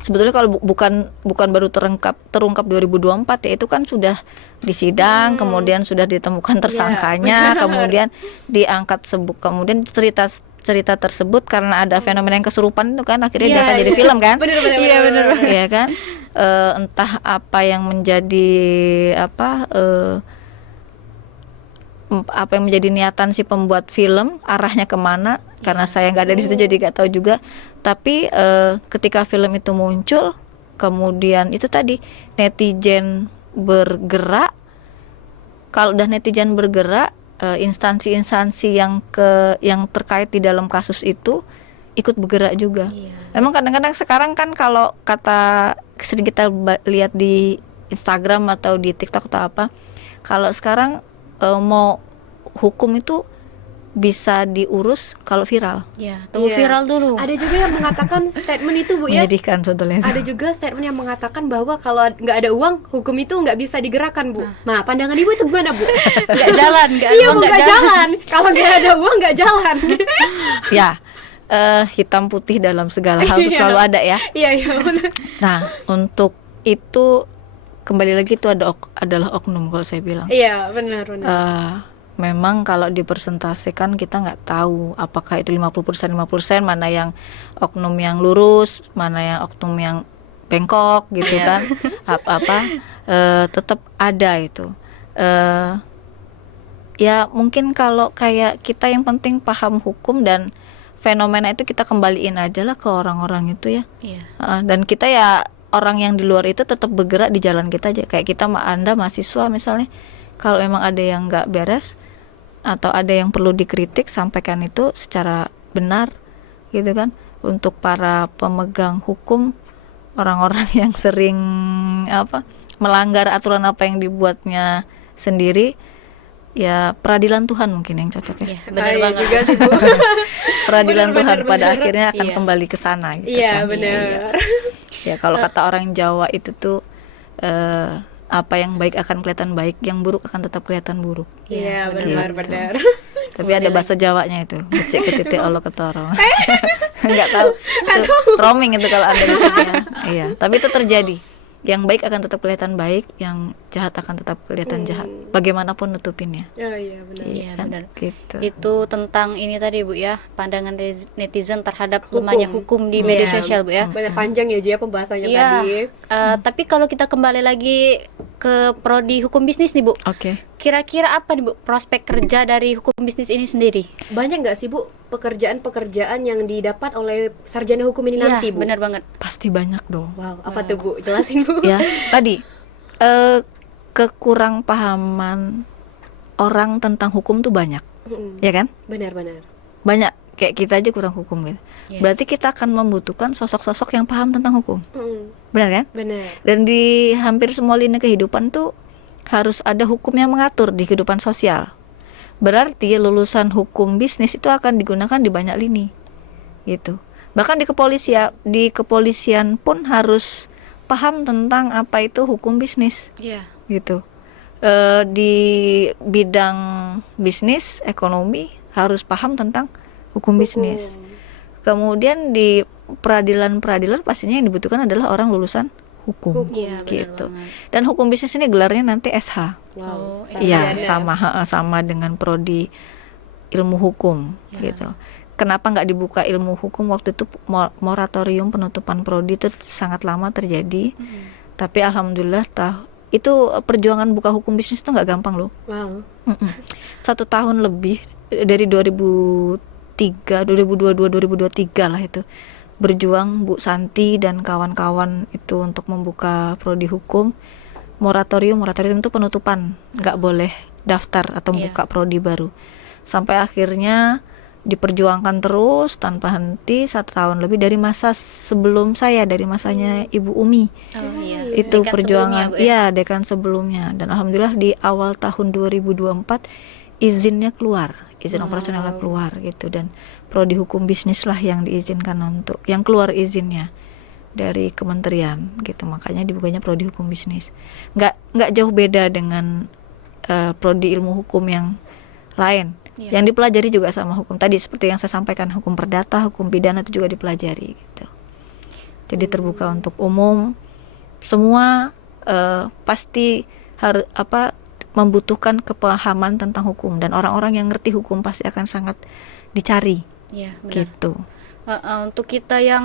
Sebetulnya kalau bukan baru terungkap 2024 ya, itu kan sudah disidang, kemudian sudah ditemukan tersangkanya, kemudian diangkat kemudian cerita tersebut karena ada fenomena yang kesurupan itu kan akhirnya dia akan jadi film kan. Bener. Iya kan? Entah apa yang menjadi apa yang menjadi niatan si pembuat film, arahnya kemana, karena saya nggak ada di situ jadi nggak tahu juga. Tapi ketika film itu muncul, kemudian itu tadi netizen bergerak. Kalau udah netizen bergerak, instansi-instansi yang terkait di dalam kasus itu ikut bergerak juga. Memang kadang-kadang sekarang kan kalau sering kita lihat di Instagram atau di TikTok atau apa, kalau sekarang mau hukum itu bisa diurus kalau viral. Ya, tunggu Iya. viral dulu. Ada juga yang mengatakan statement itu Bu ya. Menyedihkan sebetulnya. Ada juga statement yang mengatakan bahwa kalau nggak ada uang, hukum itu nggak bisa digerakkan Bu. Nah, pandangan Ibu itu gimana Bu? Nggak jalan, nggak Iya uang, Bu, nggak jalan. Kalau nggak ada uang nggak jalan. Ya, hitam putih dalam segala hal itu Iya. selalu ada ya. Iya iya benar. Nah, untuk itu kembali lagi itu adalah oknum kalau saya bilang. Iya benar benar. Memang kalau dipresentasikan kita nggak tahu apakah itu 50% mana yang oknum yang lurus, mana yang oknum yang bengkok gitu kan. Tetap ada itu. Ya mungkin kalau kayak kita yang penting paham hukum dan fenomena itu kita kembaliin aja lah ke orang-orang itu ya. Iya. Dan kita ya orang yang di luar itu tetap bergerak di jalan kita aja. Kayak kita Anda mahasiswa misalnya, kalau emang ada yang nggak beres atau ada yang perlu dikritik, sampaikan itu secara benar gitu kan. Untuk para pemegang hukum, orang-orang yang sering melanggar aturan apa yang dibuatnya sendiri, ya peradilan Tuhan mungkin yang cocok ya. Iya, benar Iya banget. juga sih Bu. Peradilan Benar, Tuhan benar, pada benar. akhirnya akan Iya. kembali ke sana gitu Iya kan. benar. Ya kalau kata orang Jawa itu tuh apa yang baik akan kelihatan baik, yang buruk akan tetap kelihatan buruk. Iya Gitu. benar benar. Tapi ada bahasa Jawanya itu, becik ke titik Allah ketoro. Nggak tahu. Itu roaming itu kalau Anda di sini ya. Iya, tapi itu terjadi. Yang baik akan tetap kelihatan baik, yang jahat akan tetap kelihatan jahat. Bagaimanapun nutupinnya. Oh iya benar. Iya, Kan? benar. Gitu. Itu tentang ini tadi Bu ya, pandangan netizen terhadap lemahnya hukum di media Iya, sosial Bu ya. Banyak panjang ya Ju ya pembahasannya Iya. tadi. Tapi kalau kita kembali lagi ke prodi hukum bisnis nih Bu, Oke. kira-kira apa nih Bu prospek kerja dari hukum bisnis ini sendiri? Banyak nggak sih Bu pekerjaan-pekerjaan yang didapat oleh sarjana hukum ini nanti Iya, Bu? benar banget. Pasti banyak dong. Wow, apa tuh Bu? Jelasin Bu. Ya, tadi kekurang pahaman orang tentang hukum tuh banyak, ya kan? Benar-benar. Banyak, kayak kita aja kurang hukum gitu. Iya. Berarti kita akan membutuhkan sosok-sosok yang paham tentang hukum, benar kan? Benar. Dan di hampir semua lini kehidupan tuh harus ada hukum yang mengatur di kehidupan sosial. Berarti lulusan hukum bisnis itu akan digunakan di banyak lini, gitu. Bahkan di kepolisian pun harus paham tentang apa itu hukum bisnis, Iya. gitu. Di bidang bisnis, ekonomi harus paham tentang hukum bisnis. Kemudian di peradilan pastinya yang dibutuhkan adalah orang lulusan hukum, Iya, benar gitu. banget. Dan hukum bisnis ini gelarnya nanti SH. Wow. Oh, Iya, sarjana. sama dengan prodi ilmu hukum, gitu. Kenapa nggak dibuka ilmu hukum waktu itu? Moratorium penutupan prodi itu sangat lama terjadi. Tapi alhamdulillah itu perjuangan buka hukum bisnis itu nggak gampang loh. Wow. 1 tahun lebih, dari 2003, 2022, 2023 lah itu, berjuang Bu Santi dan kawan-kawan itu untuk membuka prodi hukum. Moratorium itu penutupan, nggak boleh daftar atau Iya. buka prodi baru. Sampai akhirnya diperjuangkan terus tanpa henti 1 tahun lebih, dari masa sebelum saya, dari masanya Ibu Umi. Oh iya. Itu Dekan perjuangan, sebelumnya, Bu, ya? iya, dekan sebelumnya. Dan alhamdulillah di awal tahun 2024 izinnya keluar, izin operasionalnya keluar gitu. Dan prodi hukum bisnis lah yang diizinkan untuk, yang keluar izinnya dari kementerian gitu. Makanya dibukanya prodi hukum bisnis. Nggak jauh beda dengan prodi ilmu hukum yang lain. Iya. Yang dipelajari juga sama hukum tadi, seperti yang saya sampaikan, hukum perdata, hukum pidana itu juga dipelajari gitu. Jadi terbuka untuk umum. Semua pasti harus membutuhkan kepahaman tentang hukum, dan orang-orang yang ngerti hukum pasti akan sangat dicari Iya, benar. gitu. Untuk kita yang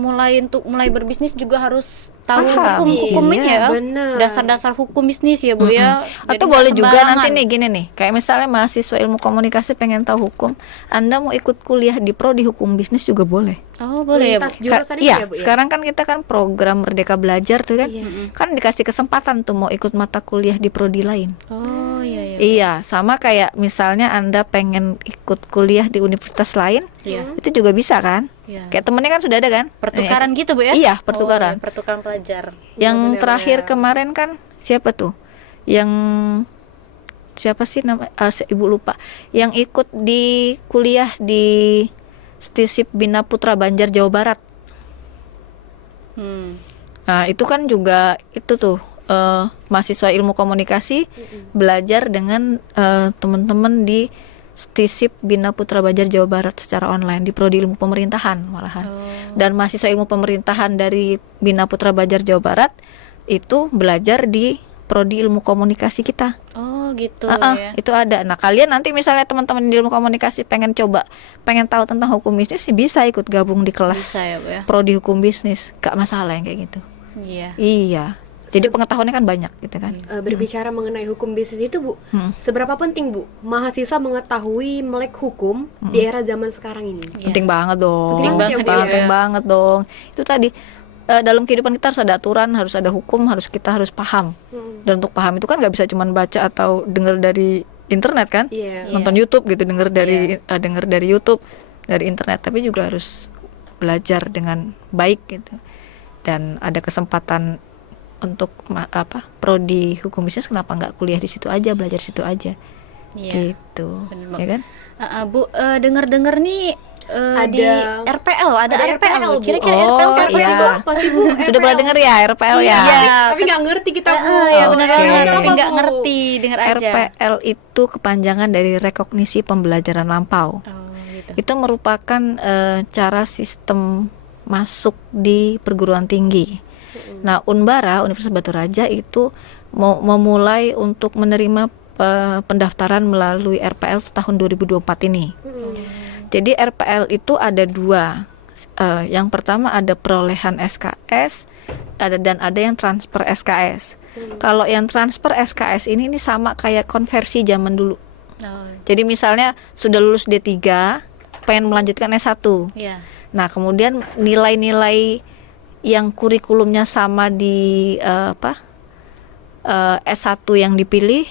mulai berbisnis juga harus tahu Paham. hukum-hukumnya Iya, ya. benar. Dasar-dasar hukum bisnis ya Bu ya. Atau Jadi boleh nggak juga sembarangan. nanti nih gini nih, kayak misalnya mahasiswa ilmu komunikasi pengen tahu hukum, Anda mau ikut kuliah di prodi hukum bisnis juga boleh. Oh boleh ya Bu. Lintas jurusan itu Iya, ya Bu ya? sekarang kan kita kan program Merdeka Belajar tuh kan, kan dikasih kesempatan tuh mau ikut mata kuliah di prodi lain. Oh iya iya. Iya, sama kayak misalnya Anda pengen ikut kuliah di universitas lain, Iya. itu juga bisa kan? Iya. Kayak temennya kan sudah ada kan? Pertukaran gitu Bu ya? Iya, pertukaran. Oh, iya, pertukaran pelajar. Yang benar-benar. terakhir kemarin kan siapa tuh? Yang siapa sih nama ibu lupa yang ikut di kuliah di STISIP Bina Putra Banjar Jawa Barat. Nah itu kan juga itu tuh mahasiswa ilmu komunikasi belajar dengan teman-teman di STISIP Bina Putra Banjar Jawa Barat secara online di prodi ilmu pemerintahan malahan. Dan mahasiswa ilmu pemerintahan dari Bina Putra Banjar Jawa Barat itu belajar di prodi ilmu komunikasi kita. Oh gitu ya. Itu ada. Nah kalian nanti misalnya teman-teman di ilmu komunikasi pengen tahu tentang hukum bisnis sih bisa ikut gabung di kelas Bisa ya Bu ya. prodi hukum bisnis, gak masalah yang kayak gitu. Iya. Iya. Jadi pengetahuannya kan banyak gitu kan. Berbicara mengenai hukum bisnis itu Bu, seberapa penting Bu mahasiswa mengetahui melek hukum di era zaman sekarang ini? Penting banget dong. Penting banget ya, Bu, Penting ya. banget dong. Itu tadi dalam kehidupan kita harus ada aturan, harus ada hukum, kita harus paham. Dan untuk paham itu kan nggak bisa cuma baca atau dengar dari internet kan, Iya. nonton YouTube gitu, dengar dari YouTube, dari internet, tapi juga harus belajar dengan baik gitu. Dan ada kesempatan untuk prodi hukum bisnis, kenapa nggak kuliah di situ aja, belajar di situ aja, Iya. gitu, Bener ya kan? Bu, dengar-dengar nih di Ada- RPL, ada ada RPL. RPL, Bu. Kira-kira Oh, RPL Apa iya. sih Bu? Apa sih Bu? Sudah pernah dengar ya RPL ya? Iya. Tapi nggak ngerti kita Bu. Ya benar Oke. banget, tapi Apa, nggak Bu? ngerti, dengar aja. RPL itu kepanjangan dari rekognisi pembelajaran lampau. Oh gitu. Itu merupakan cara sistem masuk di perguruan tinggi. Nah, Unbara Universitas Batu Raja itu memulai untuk menerima pendaftaran melalui RPL tahun 2024 ini. Jadi RPL itu ada dua. Yang pertama ada perolehan SKS, dan ada yang transfer SKS. Kalau yang transfer SKS ini sama kayak konversi zaman dulu. Oh, Jadi misalnya sudah lulus D3, pengen melanjutkan S1. iya. Nah, kemudian nilai-nilai yang kurikulumnya sama di S1 yang dipilih,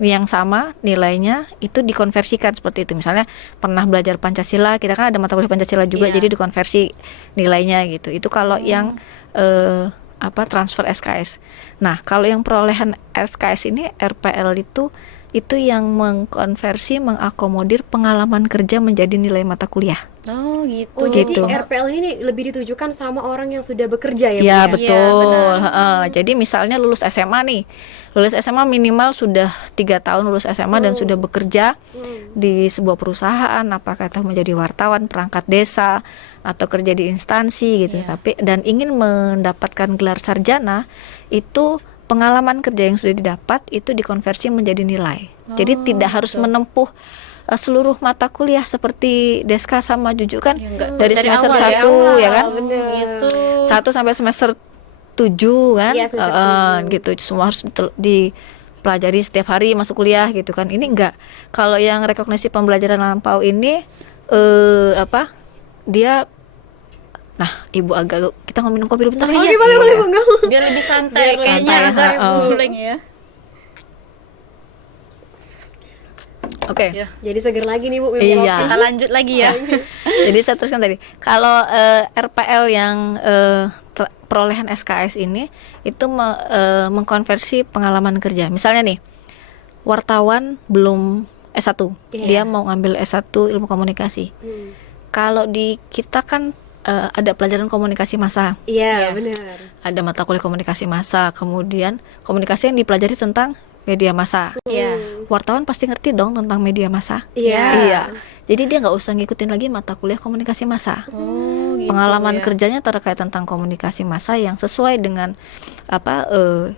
yang sama nilainya itu dikonversikan seperti itu. Misalnya pernah belajar Pancasila, kita kan ada mata kuliah Pancasila juga, Iya. jadi dikonversi nilainya gitu. Itu kalau yang transfer SKS. Nah, kalau yang perolehan SKS ini RPL itu yang mengkonversi, mengakomodir pengalaman kerja menjadi nilai mata kuliah. Oh gitu. Oh jadi Gitu. RPL ini lebih ditujukan sama orang yang sudah bekerja ya Bu? Ya ya? betul. benar. Jadi misalnya lulus SMA nih, lulus SMA minimal sudah 3 tahun lulus SMA dan sudah bekerja di sebuah perusahaan, apakah itu menjadi wartawan, perangkat desa, atau kerja di instansi gitu. Iya. Tapi dan ingin mendapatkan gelar sarjana, itu pengalaman kerja yang sudah didapat itu dikonversi menjadi nilai. Jadi tidak harus menempuh seluruh mata kuliah seperti Deska sama Juju kan, Ya, enggak. dari Dari semester awal ya, 1 awal, ya kan, bener. Gitu. 1 sampai semester 7 kan, Iya, semester 7. gitu semua harus dipelajari setiap hari masuk kuliah gitu kan. Ini enggak. Kalau yang rekognisi pembelajaran lampau ini dia, nah ibu agak, kita minum kopi dulu bentar ya. Boleh enggak? Biar lebih santai, Biar kayaknya santai, agak muleng ya. Oke. Ya. Jadi seger lagi nih Bu. minum Iya. kopi. Kita lanjut lagi ya. Jadi saya teruskan tadi. Kalau RPL yang perolehan SKS ini itu mengkonversi pengalaman kerja. Misalnya nih, wartawan belum S1, Iya. dia mau ngambil S1 ilmu komunikasi. Kalau di kita kan ada pelajaran komunikasi massa, Iya benar. ada mata kuliah komunikasi massa, kemudian komunikasi yang dipelajari tentang media massa. Iya. Wartawan pasti ngerti dong tentang media massa. Iya. Iya. Jadi dia nggak usah ngikutin lagi mata kuliah komunikasi massa. Oh, gitu Pengalaman ya. kerjanya terkait tentang komunikasi massa yang sesuai dengan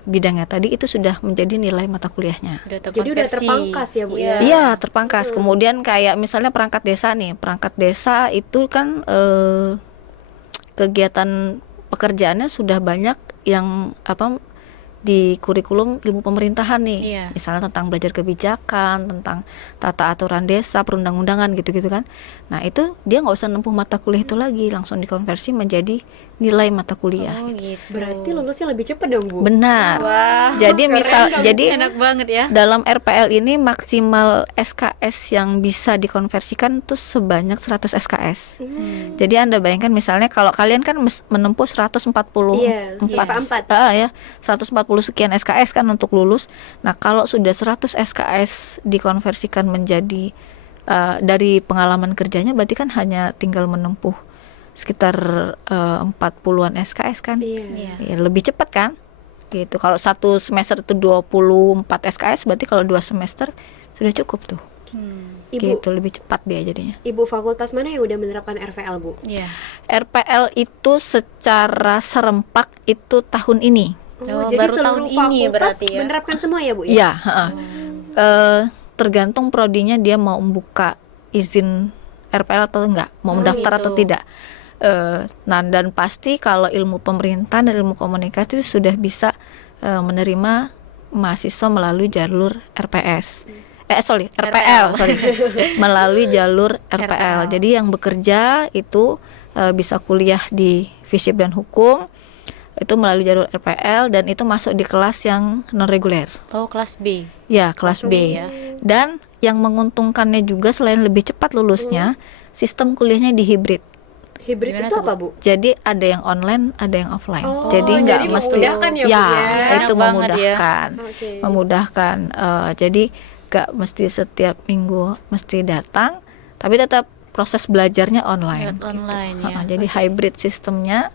bidangnya tadi itu sudah menjadi nilai mata kuliahnya. Jadi udah terpangkas ya Bu ya. Iya, terpangkas. Kemudian kayak misalnya perangkat desa nih. Perangkat desa itu kan kegiatan pekerjaannya sudah banyak yang di kurikulum ilmu pemerintahan nih. Iya. Misalnya tentang belajar kebijakan, tentang tata aturan desa, perundang-undangan gitu-gitu kan. Nah, itu dia nggak usah nempuh mata kuliah itu lagi, langsung dikonversi menjadi nilai mata kuliah. Oh gitu. Berarti lulusnya lebih cepat dong Bu. Benar. Wah. Jadi Enak banget ya. dalam RPL ini maksimal SKS yang bisa dikonversikan tuh sebanyak 100 SKS. Jadi Anda bayangkan misalnya kalau kalian kan menempuh 144 Iya, IPA 4. ya, 144 sekian SKS kan untuk lulus. Nah, kalau sudah 100 SKS dikonversikan menjadi dari pengalaman kerjanya, berarti kan hanya tinggal menempuh sekitar 40-an SKS kan. Iya. Ya, lebih cepat kan? Gitu. Kalau satu semester itu 24 SKS, berarti kalau 2 semester sudah cukup tuh. Ibu, Gitu, lebih cepat dia jadinya. Ibu fakultas mana yang udah menerapkan RPL, Bu? Iya. RPL itu secara serempak itu tahun ini. Oh, jadi baru seluruh tahun ini fakultas berarti ya? menerapkan semua ya, Bu? Iya, heeh. Tergantung prodinya dia mau membuka izin RPL atau enggak, mau mendaftar atau gitu. tidak. Nah, dan pasti kalau ilmu pemerintahan dan ilmu komunikasi itu sudah bisa menerima mahasiswa melalui jalur RPS. RPL, melalui jalur RPL. Jadi yang bekerja itu bisa kuliah di FISIP dan hukum itu melalui jalur RPL, dan itu masuk di kelas yang non reguler. Oh, kelas B. Ya, kelas B. ya. Dan yang menguntungkannya juga selain lebih cepat lulusnya, sistem kuliahnya di hibrid. Hibrid Gimana itu tuh, apa, Bu? Jadi ada yang online, ada yang offline. Oh, jadi nggak jadi mesti memudahkan ya, Bu, ya, ya? itu Enak banget ya. memudahkan. Oke. Memudahkan. Jadi nggak mesti setiap minggu mesti datang, tapi tetap proses belajarnya online. Lewat online ya. Jadi hybrid sistemnya.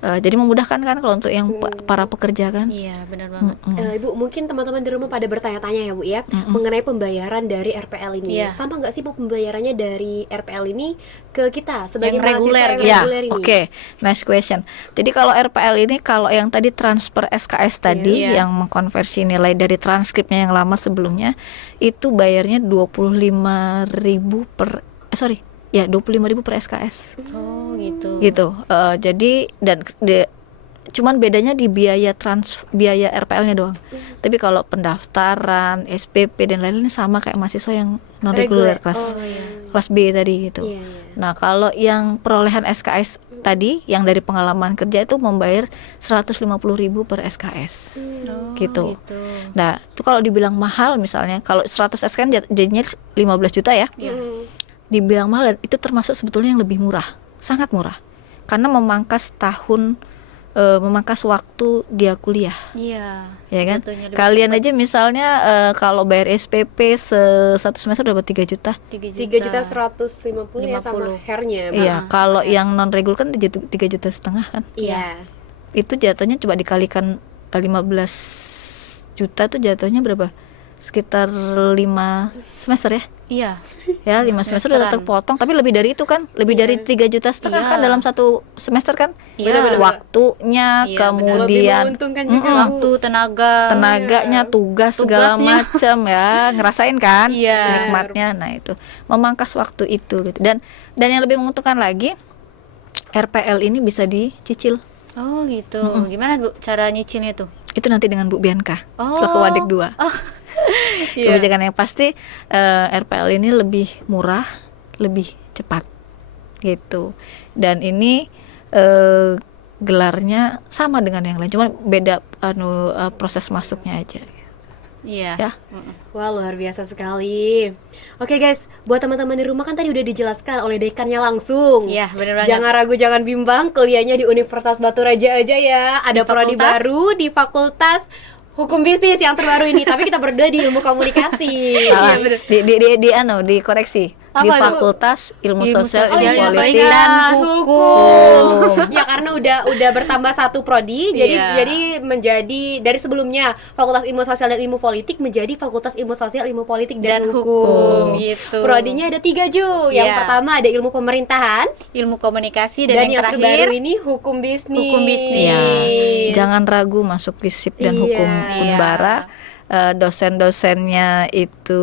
Jadi memudahkan kan kalau untuk yang para pekerja kan. Iya, benar banget. Ibu, mungkin teman-teman di rumah pada bertanya-tanya ya, Bu ya, mengenai pembayaran dari RPL ini. Iya. Sama nggak sih, Bu, pembayarannya dari RPL ini ke kita sebagai Yang mahasiswa reguler yang gitu. Ya, reguler ini? oke. Nice question. Jadi kalau RPL ini, kalau yang tadi transfer SKS tadi, Iya. yang mengkonversi nilai dari transkripnya yang lama sebelumnya, itu bayarnya 25.000 per 25.000 per SKS. Oh, gitu. Gitu. Jadi cuman bedanya di biaya RPL-nya doang. Tapi kalau pendaftaran, SPP dan lain-lain sama kayak mahasiswa yang non reguler kelas Oh, iya. kelas B tadi gitu. Iya, iya. Nah, kalau yang perolehan SKS tadi yang dari pengalaman kerja itu membayar 150.000 per SKS. Oh, Gitu. Nah, itu kalau dibilang mahal misalnya, kalau 100 SKS kan jadinya 15 juta ya. Iya. Dibilang mahal, dan itu termasuk sebetulnya yang lebih murah, sangat murah, karena memangkas memangkas waktu dia kuliah, Iya. ya kan? Jatuhnya lebih Kalian cepat. aja misalnya kalau bayar SPP satu semester dapat 3 juta. 3 juta 150 ya sama 50. hairnya, Bang. Iya, kalau yang non reguler kan 3,5 juta kan. Iya. Itu jatuhnya coba dikalikan 15 juta tuh jatuhnya berapa? Sekitar 5 semester ya. Iya. Ya, 5 semester udah semesteran. terpotong, tapi lebih dari itu kan, lebih dari 3,5 juta Iya. kan dalam satu semester kan. Iya. Benar-benar. Waktunya, Iya, Lebih kemudian menguntungkan juga, Bu. Waktu, tenaga. tenaganya, tugas segala Tugasnya. macam ya, ngerasain kan Iya. nikmatnya. Nah, itu memangkas waktu itu gitu. Dan yang lebih menguntungkan lagi, RPL ini bisa dicicil. Oh, gitu. Gimana, Bu, cara nyicilnya tuh? Itu nanti dengan Bu Bianca Oh. selaku Wadik 2. Iya. Kebijakan yang pasti RPL ini lebih murah, lebih cepat gitu. Dan ini gelarnya sama dengan yang lain, cuma beda proses masuknya aja. Iya. Ya. Wah, luar biasa sekali. Oke guys, buat teman-teman di rumah kan tadi udah dijelaskan oleh dekannya langsung. Iya, bener banget. Jangan ragu, jangan bimbang, kuliahnya di Universitas Batu Raja aja ya. Ada Di prodi fakultas? baru di Fakultas Hukum Bisnis yang terbaru ini. Tapi kita berdua di Ilmu Komunikasi. Salah. Iya, Dikoreksi. Di Apa tuh? Fakultas Ilmu Ilmu Sosial, Sosial, Ilmu Ilmu Politik. Politik. Dan hukum. Ya karena udah bertambah satu prodi, Iya. jadi menjadi dari sebelumnya Fakultas Ilmu Sosial dan Ilmu Politik menjadi Fakultas Ilmu Sosial, Ilmu Politik dan, Dan Hukum. hukum, gitu. Prodinya ada 3 Ju. Yang Iya. pertama ada Ilmu Pemerintahan Ilmu komunikasi dan, dan, yang terakhir terbaru ini Hukum Bisnis. Hukum Bisnis. Ya, jangan ragu masuk FISIP dan Iya. hukum Iya. Unbara. Dosen-dosennya itu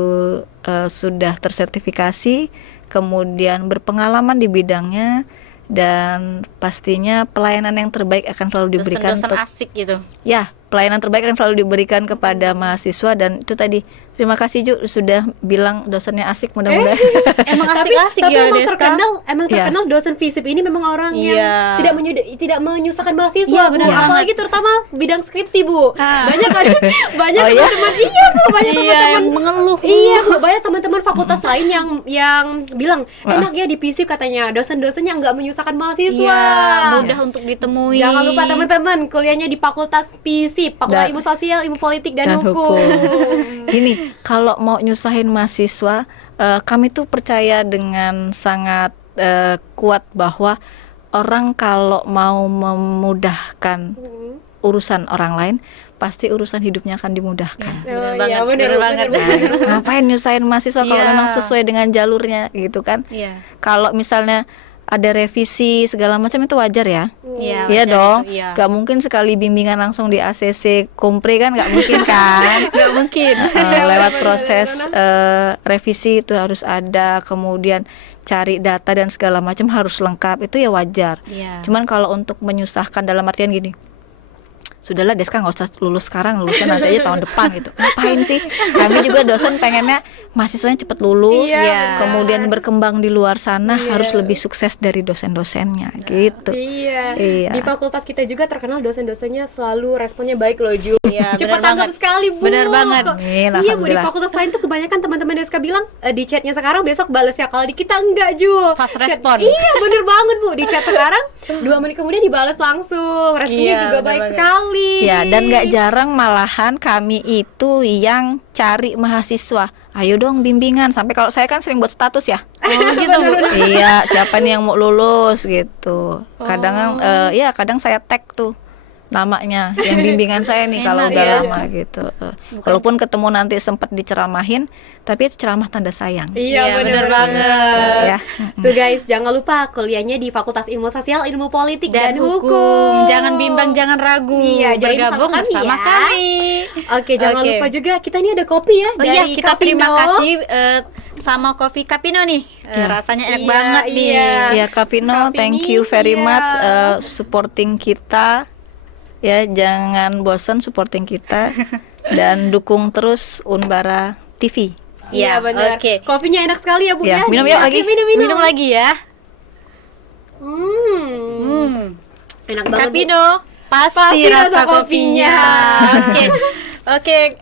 sudah tersertifikasi, kemudian berpengalaman di bidangnya, dan pastinya pelayanan yang terbaik akan selalu diberikan dosen-dosen asik gitu. ya, pelayanan terbaik akan selalu diberikan kepada mahasiswa, dan itu tadi Terima kasih Ju sudah bilang dosennya asik, mudah-mudahan. Emang Tapi asik-asik ya emang Deska. terkenal dosen FISIP ini memang orang yang Iya. tidak menyusahkan mahasiswa, Iya, Bu. benar banget. Apalagi terutama bidang skripsi, Bu. Banyak kan banyak Oh, iya? teman-teman iya, Bu, banyak Iya, teman-teman yang mengeluh. Iya, Bu, banyak teman-teman fakultas lain yang bilang enak ya di FISIP katanya dosen-dosennya nggak menyusahkan mahasiswa. Iya, mudah untuk ditemui. Jangan lupa teman-teman kuliahnya di Fakultas FISIP, Fakultas Dan- Ilmu Sosial, Ilmu Politik dan Hukum. Gini, kalau mau nyusahin mahasiswa, kami tuh percaya dengan sangat kuat bahwa orang kalau mau memudahkan urusan orang lain, pasti urusan hidupnya akan dimudahkan. Oh, Bener iya, banget, bener bener banget. banget. Ngapain nyusahin mahasiswa kalau Iya. memang sesuai dengan jalurnya gitu kan? Iya. Kalau misalnya ada revisi segala macam itu wajar ya. Iya, Iya wajar dong, itu, iya. gak mungkin sekali bimbingan langsung di ACC kompre kan, gak mungkin kan. Nggak mungkin. Lewat proses revisi itu harus ada, kemudian cari data dan segala macam harus lengkap, itu ya wajar. Iya. Cuman kalau untuk menyusahkan dalam artian gini, sudahlah Deska nggak usah lulus sekarang, lulusnya nanti aja tahun depan gitu. Ngapain sih? Kami juga dosen pengennya mahasiswanya cepat lulus, Iya, kemudian berkembang di luar sana, harus lebih sukses dari dosen-dosennya gitu. Iya. Iya. Di fakultas kita juga terkenal dosen-dosennya selalu responnya baik loh, Ju. Iya, Cepat benar tanggap banget. sekali, Bu. Benar banget. Amin, Iya, Bu, di alhamdulillah. fakultas lain tuh kebanyakan teman-teman Deska bilang di chatnya sekarang besok balas ya, kalau di kita enggak, Ju. Fast Chat- respon. Iya, bener banget, Bu. Di chat sekarang 2 menit kemudian dibalas langsung. Responnya Iya, juga benar baik banget. sekali. Ya, dan gak jarang malahan kami itu yang cari mahasiswa. Ayo dong bimbingan. Sampai kalau saya kan sering buat status ya. Oh gitu Bu. Iya, siapa nih yang mau lulus gitu. Kadang ya kadang saya tag tuh namanya yang bimbingan saya nih kalau Enak udah ya. lama gitu. Walaupun ketemu nanti sempat diceramahin, tapi itu ceramah tanda sayang. Iya, Iya, bener bener banget. Ya. Tuh guys, jangan lupa kuliahnya di Fakultas Ilmu Sosial, Ilmu Politik dan, Hukum. Jangan bimbang, jangan ragu. Iya, join bergabung sama kami bersama ya. kami. Oke, jangan Oke. lupa juga kita ini ada kopi ya Oh iya, dari kita terima Capino. kasih sama kopi Capino nih. Rasanya enak Iya, banget nih. iya. Ya Kavino, Kavini, thank you very iya. much supporting kita. Ya, jangan bosan supporting kita dan dukung terus Unbara TV. Iya, Ya, benar. oke. Kopinya enak sekali ya, Bu Ya, ya. minum yuk lagi. Minum lagi ya. Enak banget. Bu. Capino, pasti Pasti rasa rasa kopinya. kopinya. Oke,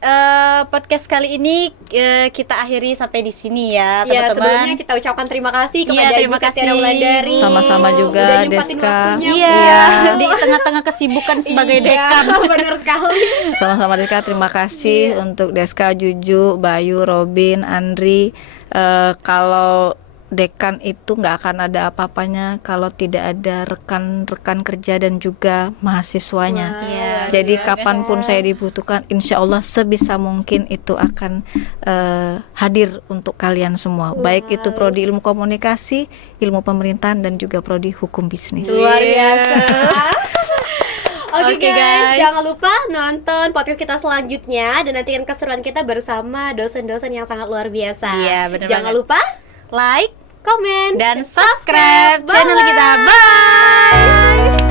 podcast kali ini kita akhiri sampai di sini ya, Ya, sebelumnya teman-teman. kita ucapkan terima kasih Iya, kepada terima Ibu Septiana kasih. Wulandari. Sama-sama juga, Udah nyempatin Deska. waktunya, Bu. Iya, di tengah-tengah kesibukan sebagai Iya, dekan. benar sekali. Sama-sama Deska, terima kasih untuk Deska, Juju, Bayu, Robin, Andri. Kalau dekan itu nggak akan ada apa-apanya kalau tidak ada rekan-rekan kerja dan juga mahasiswanya. Iya, Jadi kapanpun saya dibutuhkan, insya Allah sebisa mungkin itu akan hadir untuk kalian semua. Baik itu prodi ilmu komunikasi, ilmu pemerintahan dan juga prodi hukum bisnis. Luar biasa. Oke Oke, guys, guys. jangan lupa nonton podcast kita selanjutnya dan nantikan keseruan kita bersama dosen-dosen yang sangat luar biasa. Iya, bener Jangan banget. lupa Like komen dan subscribe channel kita. Bye.